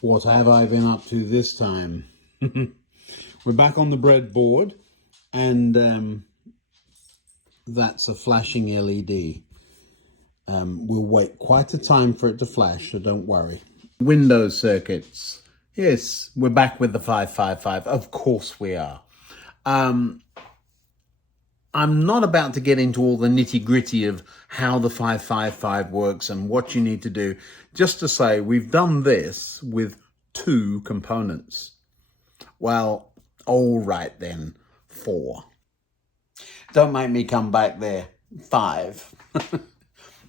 What have I been up to this time? We're back on the breadboard, and that's a flashing LED. We'll wait quite a time for it to flash, so don't worry. Windows circuits. Yes, we're back with the 555. Of course we are. I'm not about to get into all the nitty-gritty of how the 555 works and what you need to do. Just to say, we've done this with 2 components. Well, all right then, 4. Don't make me come back there. 5.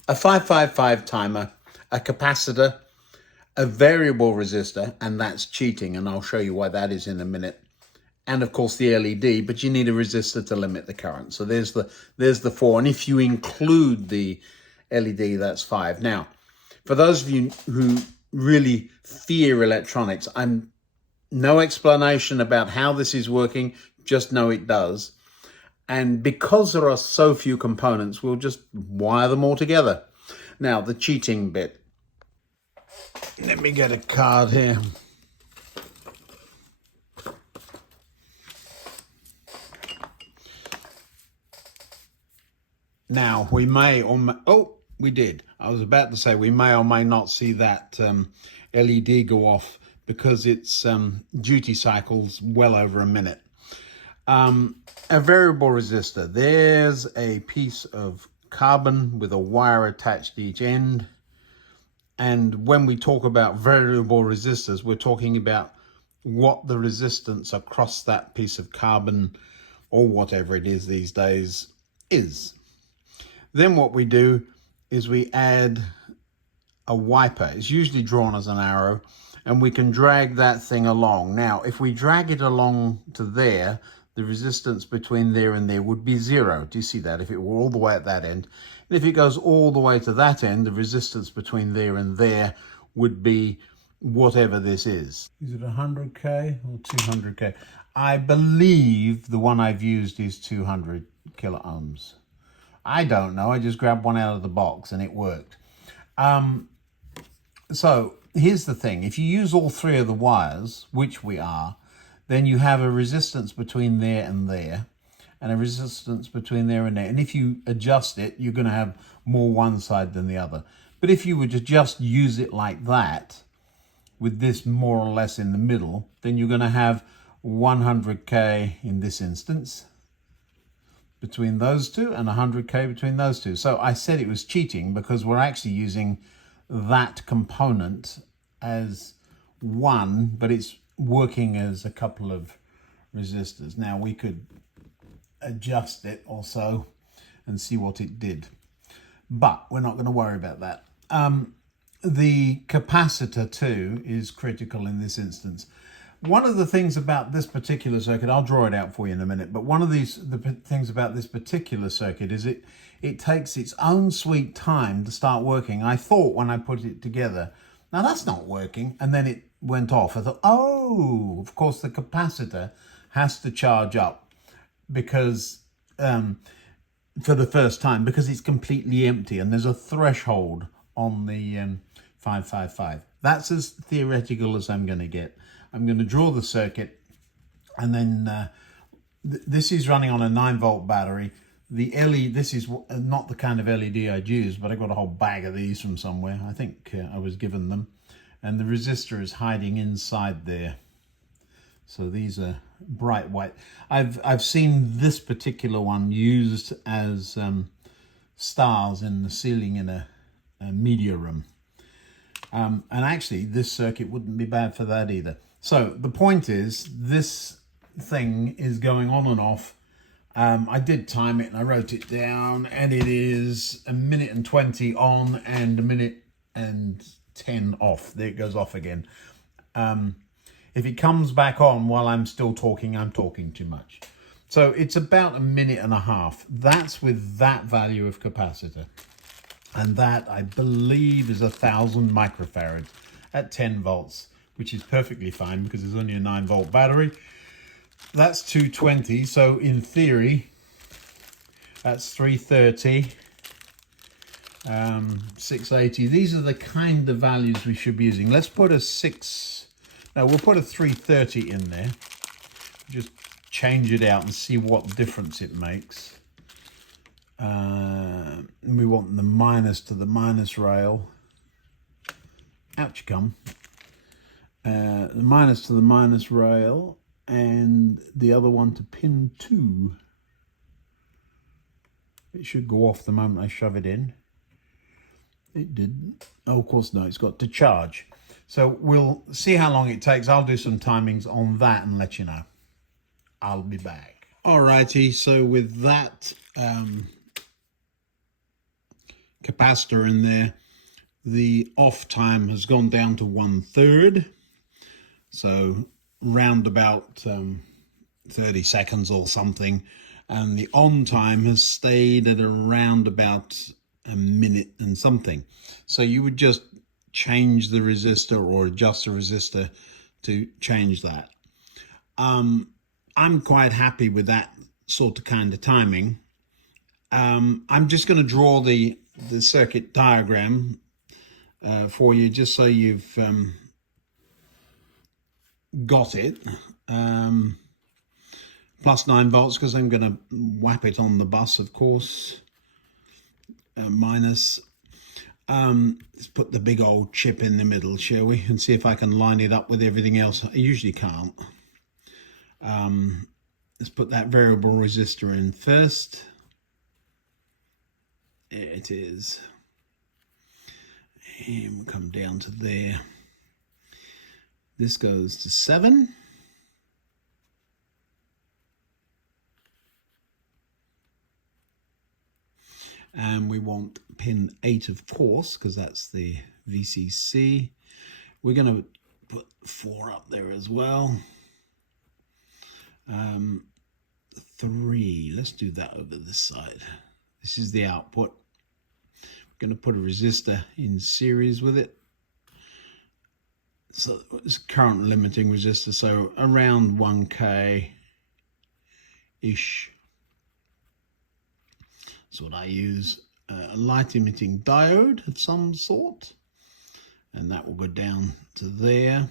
A 555 timer, a capacitor, a variable resistor, and that's cheating, and I'll show you why that is in a minute. And of course the LED, but you need a resistor to limit the current. So there's the 4, and if you include the LED, that's 5. Now, for those of you who really fear electronics, I'm no explanation about how this is working, just know it does. And because there are so few components, we'll just wire them all together. Now, the cheating bit. Let me get a card here. Now, we may or may, oh, we did. I was about to say we may or may not see that LED go off because its duty cycle's well over a minute. A variable resistor. There's a piece of carbon with a wire attached to each end. And when we talk about variable resistors, we're talking about what the resistance across that piece of carbon or whatever it is these days is. Then what we do is we add a wiper. It's usually drawn as an arrow, and we can drag that thing along. Now, if we drag it along to there, the resistance between there and there would be 0. Do you see that? If it were all the way at that end. And if it goes all the way to that end, the resistance between there and there would be whatever this is. Is it 100K or 200K? I believe the one I've used is 200 kilo ohms. I don't know. I just grabbed one out of the box and it worked. So here's the thing. If you use all 3 of the wires, which we are, then you have a resistance between there and there, and a resistance between there and there. And if you adjust it, you're going to have more one side than the other. But if you were to just use it like that, with this more or less in the middle, then you're going to have 100K in this instance between those two and 100K between those two. So I said it was cheating because we're actually using that component as one, but it's working as a couple of resistors. Now we could adjust it also and see what it did, but we're not going to worry about that. The capacitor too is critical in this instance. One of the things about this particular circuit, I'll draw it out for you in a minute, but one of the things about this particular circuit is it takes its own sweet time to start working. I thought when I put it together, now that's not working, and then it went off. I thought, oh, of course the capacitor has to charge up because for the first time, because it's completely empty, and there's a threshold on the 555. That's as theoretical as I'm going to get. I'm going to draw the circuit, and then this is running on a 9-volt battery. The LED, this is not the kind of LED I'd use, but I got a whole bag of these from somewhere. I think I was given them. And the resistor is hiding inside there. So these are bright white. I've seen this particular one used as stars in the ceiling in a media room. And actually, this circuit wouldn't be bad for that either. So the point is, this thing is going on and off. I did time it and I wrote it down, and it is 1:20 on and 1:10 off. There it goes off again. If it comes back on while I'm still talking, I'm talking too much. So it's about 1.5 minutes. That's with that value of capacitor. And that, I believe, is 1,000 microfarad at 10 volts, which is perfectly fine because it's only a 9-volt battery. That's 220, so in theory, that's 330 680. These are the kind of values we should be using. Let's put a 330 in there. Just change it out and see what difference it makes. We want the minus to the minus rail. Out you come. The minus to the minus rail, and the other one to pin 2. It should go off the moment I shove it in. It didn't. Oh, of course, no, it's got to charge. So we'll see how long it takes. I'll do some timings on that and let you know. I'll be back. Alrighty, so with that capacitor in there, the off time has gone down to 1/3. So round about 30 seconds or something. And the on time has stayed at around about a minute and something. So you would just change the resistor or adjust the resistor to change that. I'm quite happy with that sort of kind of timing. I'm just going to draw the circuit diagram for you, just so you've got it. Plus 9 volts, because I'm going to whap it on the bus, of course. Minus. Let's put the big old chip in the middle, shall we? And see if I can line it up with everything else. I usually can't. Let's put that variable resistor in first. There it is. And we'll come down to there. This goes to 7. And we want pin 8, of course, because that's the VCC. We're going to put 4 up there as well. 3, let's do that over this side. This is the output. We're going to put a resistor in series with it. So it's current limiting resistor, so around 1K-ish. That's what I use. A light emitting diode of some sort. And that will go down to there.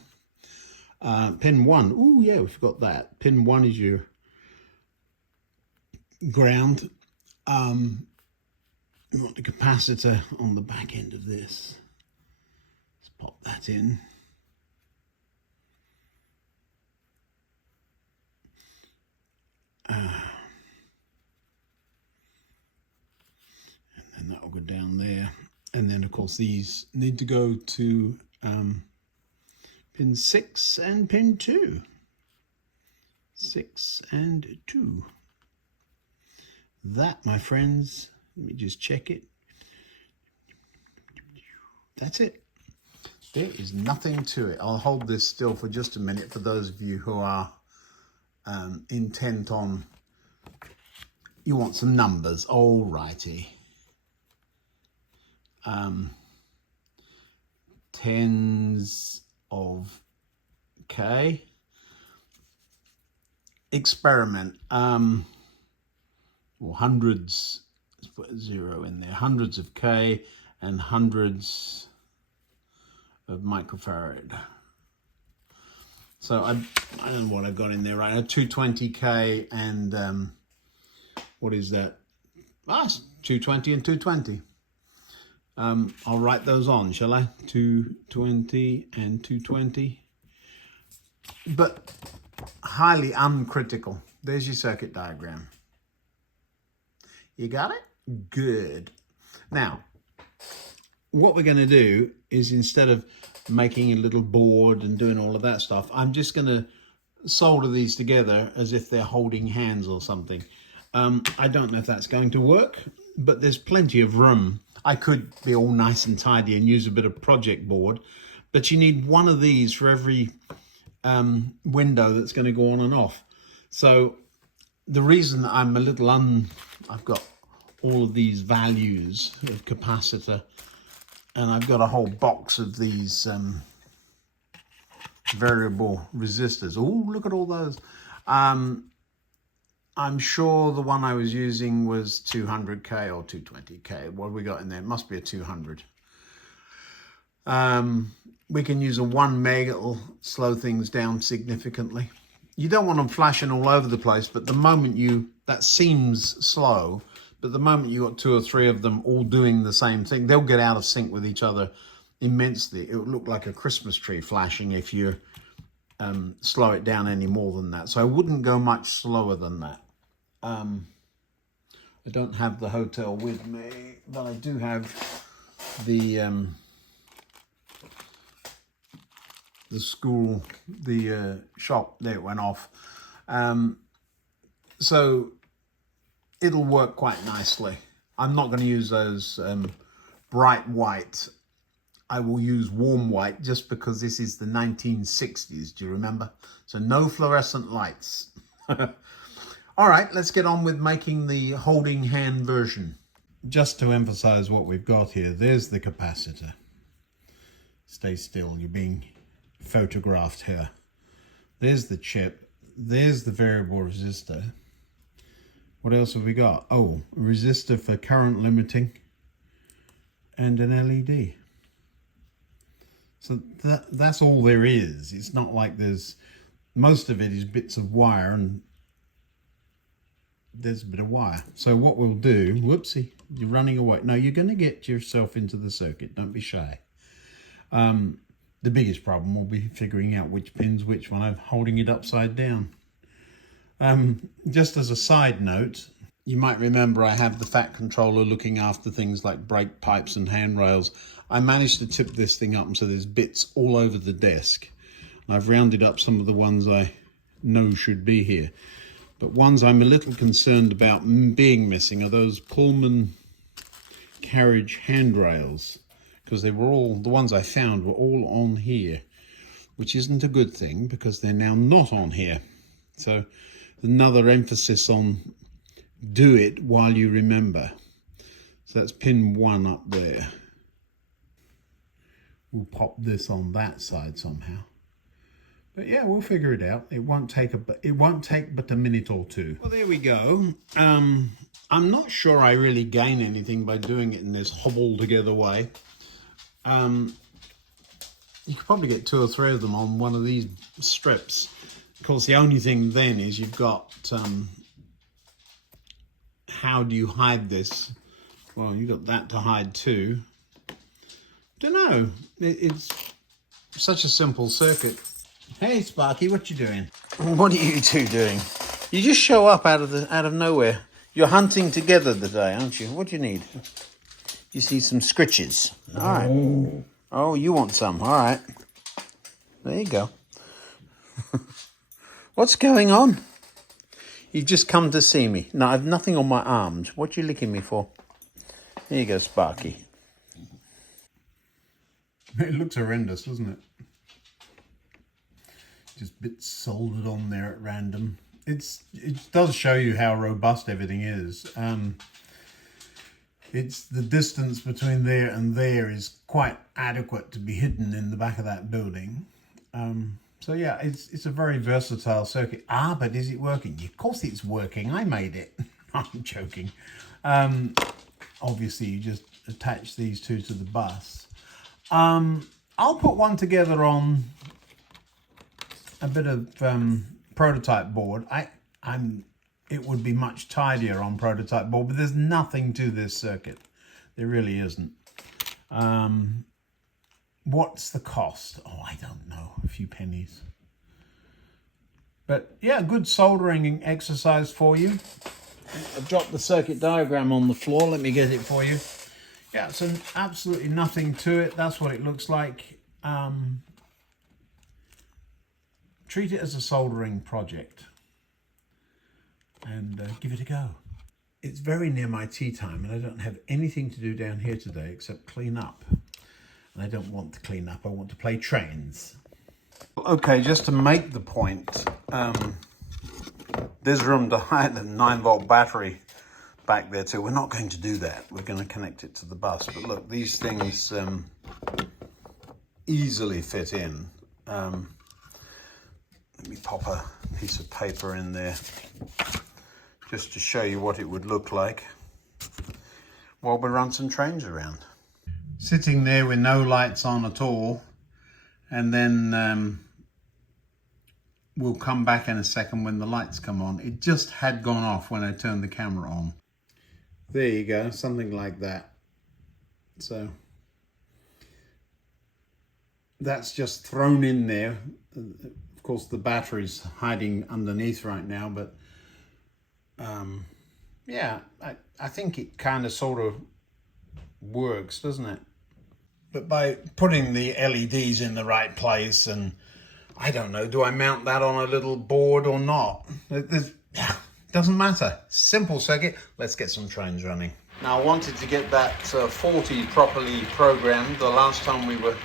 Pin 1. Oh, yeah, we forgot that. Pin 1 is your ground. You want the capacitor on the back end of this. Let's pop that in. And that will go down there. And then, of course, these need to go to pin 6 and pin 2. 6 and 2. That, my friends, let me just check it. That's it. There is nothing to it. I'll hold this still for just a minute for those of you who are intent on, you want some numbers. All righty. Tens of K. Experiment. Or hundreds. Let's put a 0 in there. Hundreds of K and hundreds of microfarad. So I don't know what I got in there, right? A 220K and what is that? It's 220 and 220. I'll write those on, shall I? 220 and 220. But highly uncritical. There's your circuit diagram. You got it? Good. Now, what we're going to do is, instead of making a little board and doing all of that stuff, I'm just going to solder these together as if they're holding hands or something. I don't know if that's going to work, but there's plenty of room. I could be all nice and tidy and use a bit of project board, but you need one of these for every window that's going to go on and off. So the reason that I'm a little I've got all of these values of capacitor, and I've got a whole box of these variable resistors. Oh, look at all those. I'm I'm sure the one I was using was 200k or 220k. What have we got in there? It must be a 200. We can use a 1 meg. It'll slow things down significantly. You don't want them flashing all over the place, but the moment that seems slow, but the moment you got 2 or 3 of them all doing the same thing, they'll get out of sync with each other immensely. It would look like a Christmas tree flashing if you slow it down any more than that. So I wouldn't go much slower than that. I don't have the hotel with me, but I do have the school, the shop. There it went off. So it'll work quite nicely. I'm not going to use those bright white. I will use warm white just because this is the 1960s. Do you remember? So no fluorescent lights. All right, let's get on with making the holding hand version. Just to emphasize what we've got here, there's the capacitor. Stay still, you're being photographed here. There's the chip. There's the variable resistor. What else have we got? Oh, a resistor for current limiting and an LED. So that's all there is. It's not like most of it is bits of wire and there's a bit of wire. So what we'll do, whoopsie, you're running away. No, you're going to get yourself into the circuit. Don't be shy. The biggest problem will be figuring out which pin's which when I'm holding it upside down. Just as a side note, you might remember I have the fat controller looking after things like brake pipes and handrails. I managed to tip this thing up so there's bits all over the desk. And I've rounded up some of the ones I know should be here. But ones I'm a little concerned about being missing are those Pullman carriage handrails, because they were all, the ones I found were all on here, which isn't a good thing because they're now not on here. So another emphasis on do it while you remember. So that's pin 1 up there. We'll pop this on that side somehow. But yeah, we'll figure it out. It won't take but a minute or two. Well, there we go. I'm not sure I really gain anything by doing it in this hobbled together way. You could probably get 2 or 3 of them on one of these strips. Of course, the only thing then is you've got, how do you hide this? Well, you've got that to hide too. Don't know. It's such a simple circuit. Hey, Sparky, what you doing? What are you two doing? You just show up out of nowhere. You're hunting together today, aren't you? What do you need? You see some scritches. All right. Oh, you want some? All right. There you go. What's going on? You've just come to see me. No, I've nothing on my arms. What you licking me for? There you go, Sparky. It looks horrendous, doesn't it? Just bits soldered on there at random. It does show you how robust everything is. It's the distance between there and there is quite adequate to be hidden in the back of that building. So yeah, it's a very versatile circuit. But is it working? Of course it's working. I made it. I'm joking. Obviously you just attach these two to the bus. I'll put one together on a bit of prototype board. It would be much tidier on prototype board, but there's nothing to this circuit. There really isn't. What's the cost? Oh, I don't know. A few pennies. But yeah, good soldering exercise for you. I've dropped the circuit diagram on the floor. Let me get it for you. Yeah, so absolutely nothing to it. That's what it looks like. Treat it as a soldering project and give it a go. It's very near my tea time and I don't have anything to do down here today except clean up. And I don't want to clean up, I want to play trains. Okay, just to make the point, there's room to hide a 9-volt battery back there too. We're not going to do that. We're going to connect it to the bus. But look, these things easily fit in. Let me pop a piece of paper in there just to show you what it would look like while we run some trains around. Sitting there with no lights on at all, and then we'll come back in a second when the lights come on. It just had gone off when I turned the camera on. There you go, something like that. So that's just thrown in there. Of course, the battery's hiding underneath right now, but yeah, I think it kind of sort of works, doesn't it? But by putting the LEDs in the right place, and I don't know, do I mount that on a little board or not? Doesn't matter. Simple circuit. Let's get some trains running. Now I wanted to get that 40 properly programmed the last time we were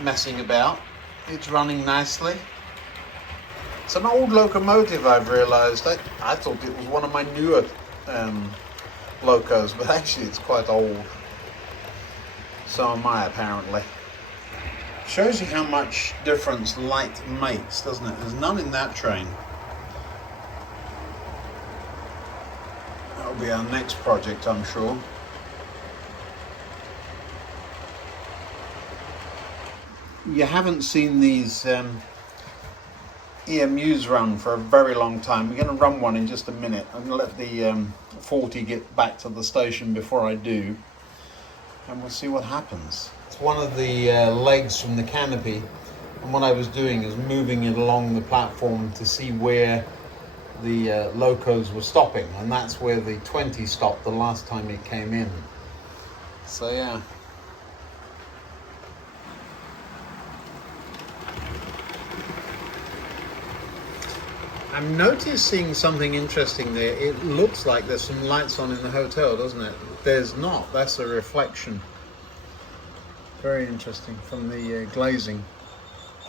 messing about. It's running nicely. It's an old locomotive, I've realized. I thought it was one of my newer locos, but actually it's quite old. So am I, apparently. Shows you how much difference light makes, doesn't it? There's none in that train. That'll be our next project, I'm sure. You haven't seen these EMUs run for a very long time. We're going to run one in just a minute. I'm going to let the 40 get back to the station before I do, and we'll see what happens. It's one of the legs from the canopy, and what I was doing is moving it along the platform to see where the locos were stopping, and that's where the 20 stopped the last time it came in. So yeah. I'm noticing something interesting there. It looks like there's some lights on in the hotel, doesn't it? There's not. That's a reflection. Very interesting from the glazing. You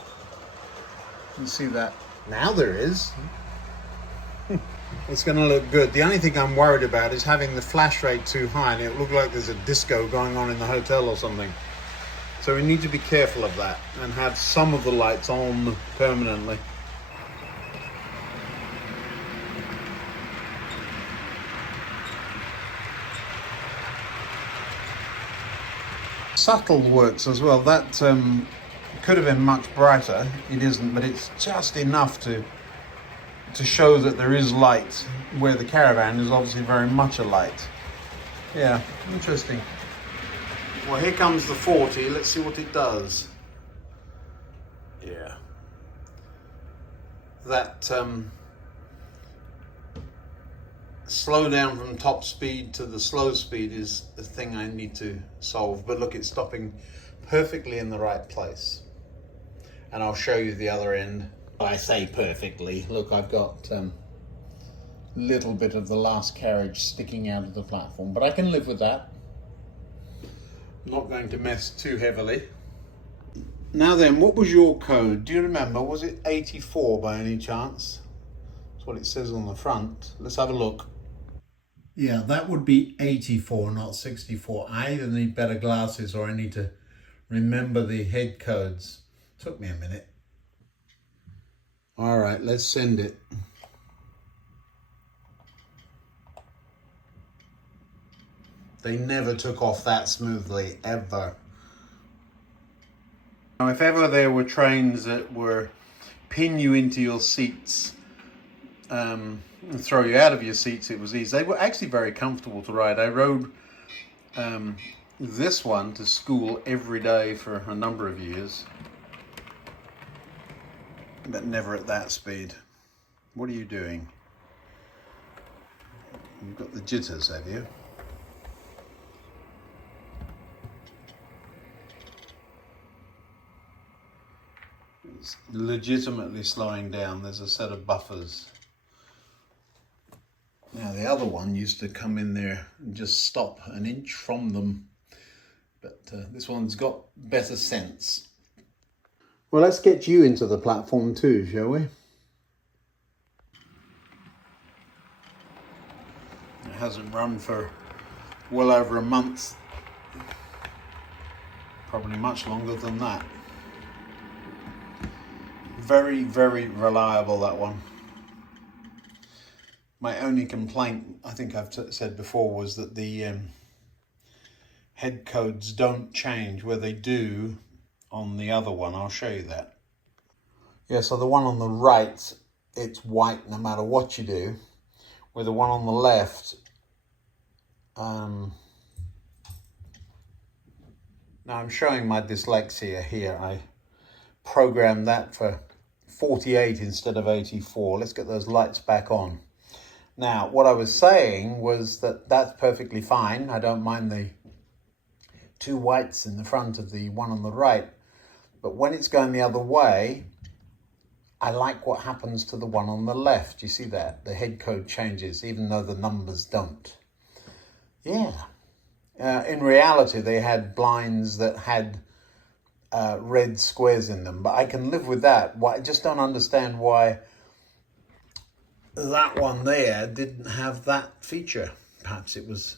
can see that. Now there is. It's going to look good. The only thing I'm worried about is having the flash rate too high and it look like there's a disco going on in the hotel or something. So we need to be careful of that and have some of the lights on permanently. Subtle works as well. That could have been much brighter. It isn't, but it's just enough to show that there is light where the caravan is obviously very much a light. Yeah, interesting. Well, here comes the 40. Let's see what it does. Yeah. That slow down from top speed to the slow speed is the thing I need to solve. But look, it's stopping perfectly in the right place. And I'll show you the other end. I say perfectly. Look, I've got a little bit of the last carriage sticking out of the platform, but I can live with that. I'm not going to mess too heavily. Now then, what was your code? Do you remember? Was it 84 by any chance? That's what it says on the front. Let's have a look. Yeah, that would be 84, not 64. I either need better glasses or I need to remember the head codes. Took me a minute. All right, let's send it. They never took off that smoothly, ever. Now, if ever there were trains that were pin you into your seats, and throw you out of your seats, it was easy. They were actually very comfortable to ride. I rode this one to school every day for a number of years, but never at that speed. What are you doing? You've got the jitters, have you? It's legitimately slowing down. There's a set of buffers. Now the other one used to come in there and just stop an inch from them, but this one's got better sense. Well, let's get you into the platform too, shall we? It hasn't run for well over a month, probably much longer than that. Very, very reliable, that one. My only complaint, I think I've said before, was that the head codes don't change, where they do on the other one. I'll show you that. Yeah, so the one on the right, it's white no matter what you do, where the one on the left, now I'm showing my dyslexia here. I programmed that for 48 instead of 84. Let's get those lights back on. Now, what I was saying was that that's perfectly fine. I don't mind the two whites in the front of the one on the right. But when it's going the other way, I like what happens to the one on the left. You see that? The head code changes, even though the numbers don't. Yeah. In reality, they had blinds that had red squares in them, but I can live with that. I just don't understand why that one there didn't have that feature. Perhaps it was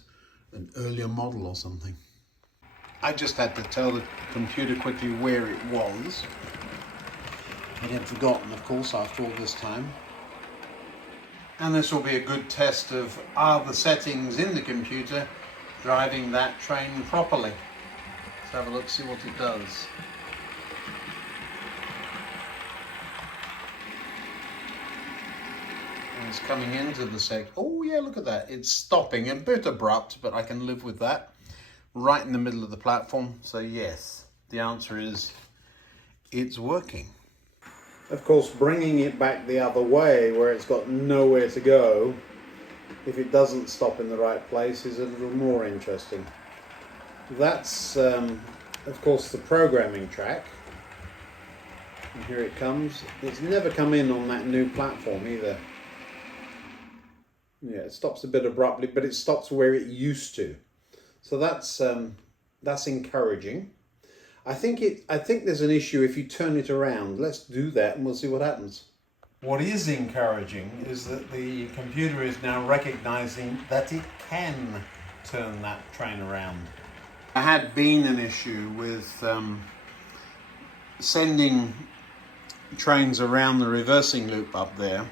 an earlier model or something. I just had to tell the computer quickly where it was. It had forgotten, of course, after all this time. And this will be a good test of, are the settings in the computer driving that train properly? Let's have a look, see what it does. And it's coming into the section. Oh yeah, look at that. It's stopping, a bit abrupt, but I can live with that. Right in the middle of the platform. So yes, the answer is it's working. Of course, bringing it back the other way where it's got nowhere to go, if it doesn't stop in the right place, is a little more interesting. That's, of course, the programming track. And here it comes. It's never come in on that new platform either. Yeah, it stops a bit abruptly, but it stops where it used to. So that's encouraging. I think there's an issue if you turn it around. Let's do that and we'll see what happens. What is encouraging is that the computer is now recognizing that it can turn that train around. I had been an issue with sending trains around the reversing loop up there,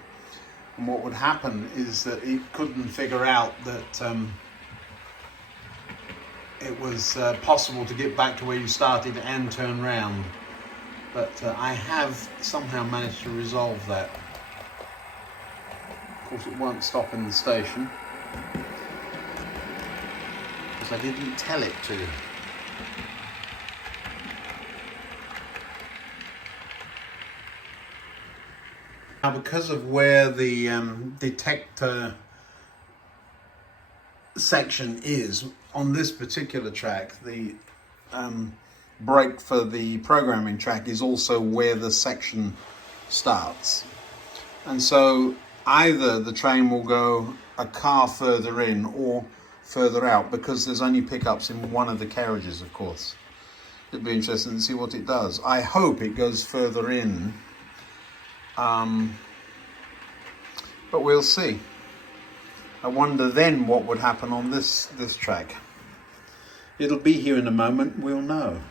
and what would happen is that it couldn't figure out that it was possible to get back to where you started and turn round. But I have somehow managed to resolve that. Of course, it won't stop in the station because I didn't tell it to. Now, because of where the detector section is on this particular track, the break for the programming track is also where the section starts, and so either the train will go a car further in or further out, because there's only pickups in one of the carriages, of course. It'd be interesting to see what it does. I hope it goes further in, but we'll see. I wonder then what would happen on this track. It'll be here in a moment, we'll know.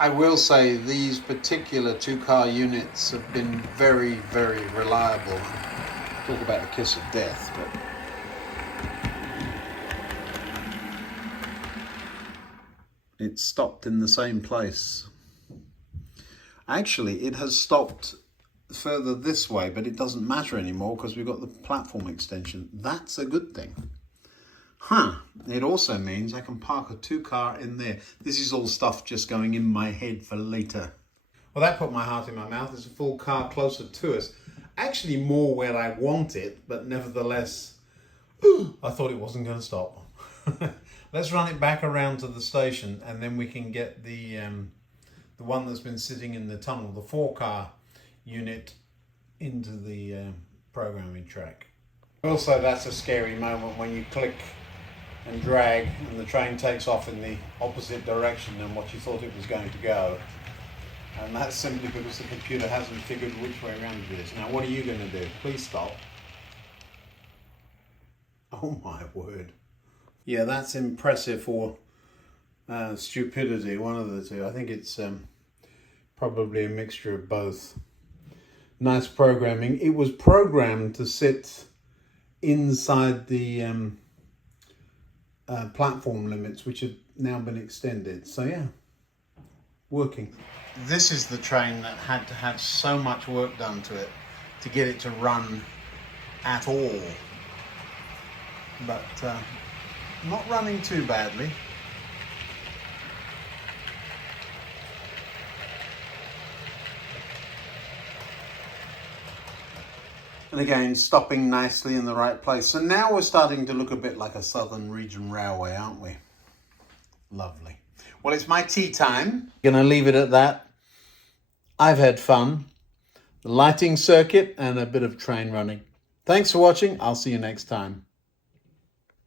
I will say these particular two-car units have been very, very reliable. Talk about a kiss of death, but it stopped in the same place. Actually, it has stopped further this way, but it doesn't matter anymore because we've got the platform extension. That's a good thing. It also means I can park a two-car in there. This is all stuff just going in my head for later. Well, that put my heart in my mouth. There's a full car closer to us. Actually more where I want it, but nevertheless, I thought it wasn't going to stop. Let's run it back around to the station and then we can get the one that's been sitting in the tunnel, the 4-car unit, into the programming track. Also, that's a scary moment when you click and drag and the train takes off in the opposite direction than what you thought it was going to go. And that's simply because the computer hasn't figured which way around it is. Now, what are you going to do? Please stop. Oh my word. Yeah, that's impressive or stupidity, one of the two. I think it's probably a mixture of both. Nice programming. It was programmed to sit inside the platform limits, which have now been extended. So yeah, working. This is the train that had to have so much work done to it to get it to run at all. But not running too badly. And again, stopping nicely in the right place. So now we're starting to look a bit like a Southern Region Railway, aren't we? Lovely. Well, it's my tea time. Gonna leave it at that. I've had fun. The lighting circuit and a bit of train running. Thanks for watching. I'll see you next time.